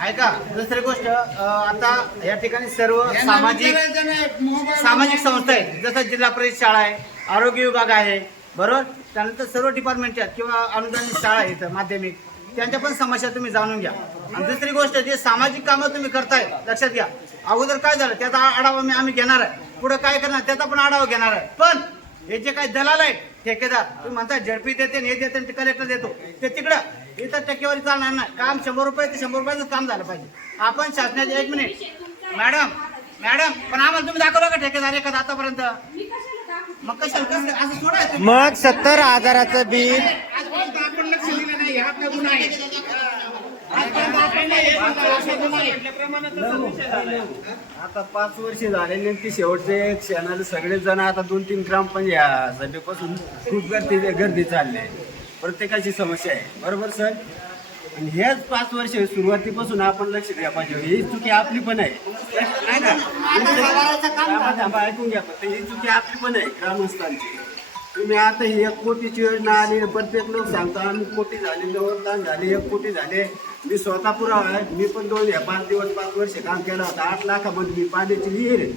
ऐका, दुसरी गोष्ट आता या ठिकाणी सर्व सामाजिक संस्था आहेत, जसं जिल्हा परिषद शाळा आहे, आरोग्य विभाग आहे, बरोबर. त्यानंतर सर्व डिपार्टमेंटच्या किंवा अनुदानित शाळा आहेत माध्यमिक, त्यांच्या पण समस्या तुम्ही जाणून घ्या. आणि दुसरी गोष्ट, जे सामाजिक कामं तुम्ही करताय लक्षात घ्या. अगोदर काय झालं त्याचा आढावा आम्ही घेणार आहे, पुढे काय करणार त्याचा पण आढावा घेणार आहे. पण हे जे काही दलाल आहेत, ठेकेदार, तुम्ही म्हणता झडपी देते हे देते ते कलेक्टर देतो, ते तिकडं इथं टक्केवारी चालणार नाही. काम 100 रुपये ते 100 रुपयाचं काम झालं पाहिजे. आपण शासनाचे 1 मिनिट मॅडम पण आम्हाला तुम्ही दाखवलं का ठेकेदार एखादा आतापर्यंत? मग कशाला कसं असं सोडायचं? मग 70,000चं बिल आपण लक्ष दिलं नाही, हा आपला गुन्हा आहे. आता 5 वर्ष झालेली की शेवटचे क्षणाला सगळेच जण आता 2-3 ग्रामपंचायत सभेपासून खूप गर्दी चालली आहे. प्रत्येकाची समस्या आहे, बरोबर सर. आणि हेच 5 वर्ष सुरुवातीपासून आपण लक्ष द्या पाहिजे. ही चुकी आपली पण आहे, नाही का? ऐकून घ्या, फक्त ही चुकी आपली पण आहे ग्रामस्थांची. तुम्ही आता ही 1 कोटीची योजना आली, प्रत्येक लोक सांगतो आम्ही कोटी झाले, 90 झाले, 1 कोटी झाले. मी स्वतः पुरावा आहे. मी पण 5 वर्ष काम केलं होतं. 8 लाखामध्ये मी पाण्याची विहीर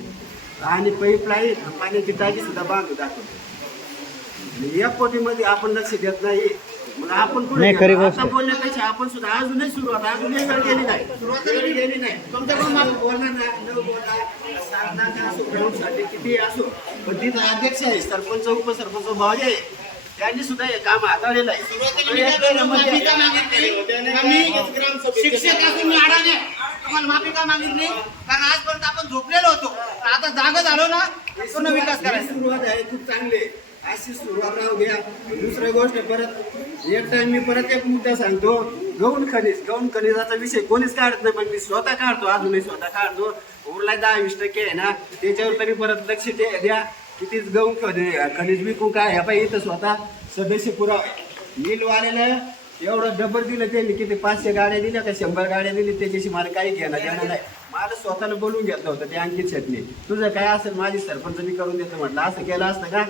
आणि पाईपलाईन पाण्याची टाकी सुद्धा बांधून दाखवतो. 1 कोटीमध्ये आपण लक्ष देत नाही. मग आपण पुढे आता बोलण्यापेक्षा आपण सुद्धा अजूनही सुरुवात अजूनही वेळ गेली नाही, सुरुवातीला गेली नाही. तुमच्याकडून मला बोलणार न बोलणार साधना असो, ग्राउंडसाठी किती असो, पण तिथं अध्यक्ष आहे, सरपंच उपसरपंच भावजे आहे, त्यांनी सुद्धा हे काम हाताळलेलं आहे. शिक्षक असून मी अडाणे तुम्हाला माफी का मागितली? कारण आजपर्यंत आपण झोपलेलो होतो, आता जागा झालो ना, पूर्ण विकास करायचा. सुरुवात आहे, खूप चांगली आहे. अशी सुरुवात राहू द्या. दुसरी गोष्ट, परत एक टाइम मी परत एक मुद्दा सांगतो. गौण खनिजाचा विषय कोणीच काढत नाही, पण मी स्वतः काढतो, अजूनही स्वतः काढतो. उरला 10-20% आहे ना, त्याच्यावर तरी परत लक्ष द्या. कितीच गौण खनिज विकू काय ह्या पाहिजे. इथं स्वतः सदस्य पुरावा मिलवालेलं एवढं डबल दिलं त्यांनी, किती 500 गाड्या दिल्या का 100 गाड्या दिली, त्याच्याशी मला काही घेणं देणं नाही. मला स्वतःला बोलून घेतलं होतं ते अंकित शेटने, तुझं काय असेल माझी सरपंच मी करून देतो म्हटलं. असं केलं असतं का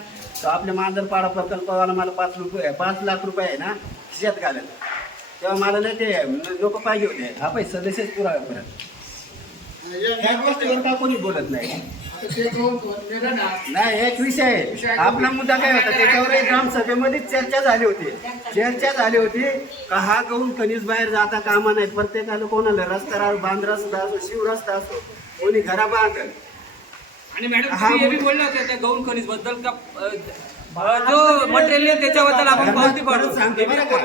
तर आपल्या मांजरपाडा प्रकल्पावाला मला 5 लाख रुपये आहे ना खिशात घालायला, तेव्हा मला नाही ते लोक पाहिजे होते. हा पाहिजे सदस्यच पुरावे परत ह्या गोष्टीवर का कोणी बोलत नाही. नाही, एक विषय आहे. आपला मुद्दा काय होता त्याच्यावर ग्रामसभेमध्ये चर्चा झाली होती का हा गौण खनिज बाहेर जाता कामा नाही. प्रत्येकाला कोणाला रस्ता बांध रस्ता असो, शिव रस्ता असो, कोणी घरा बांधल. आणि मॅडम हे बी बोलले होते त्या गौण खनिज बद्दल का जो मटेरियल त्याच्याबद्दल आपण पावती पाडू सांगतो बरं का,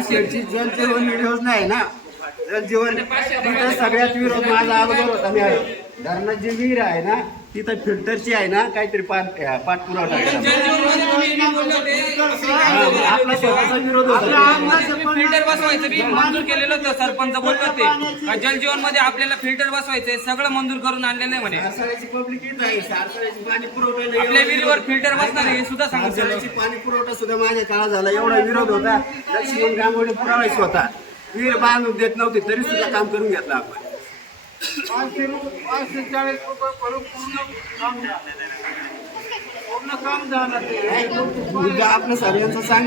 जल जीवन योजना आहे ना, जल जीवन तिथं सगळ्यात विरोध माझा अगोदर होता. मी धरणात जी विहीर आहे ना तिथं फिल्टरची आहे ना काहीतरी पाठपुरावा आपला स्वतःचा विरोध होता. फिल्टर बसवायचं बी मंजूर केलेलं होतं. सरपंच बोलतो ते जलजीवन मध्ये आपल्याला फिल्टर बसवायचंय, सगळं मंजूर करून आणलेलं आहे म्हणे. सारसाळ्याची पब्लिक येत आहे, सारसाळ्याची पाणी पुरवठा आपल्या विहिरीवर फिल्टर बसणार हे सुद्धा सांगितलं. पाणी पुरवठा सुद्धा माझ्या काळात झाला. एवढा विरोध होता. लक्ष्मण गांगोडे पुरावायचं होता, विहीर बांधून देत नव्हती तरी सुद्धा काम करून घेतलं आपण. 540 रुपये करून पूर्ण काम झालं. आपलं सगळ्यांचं सांग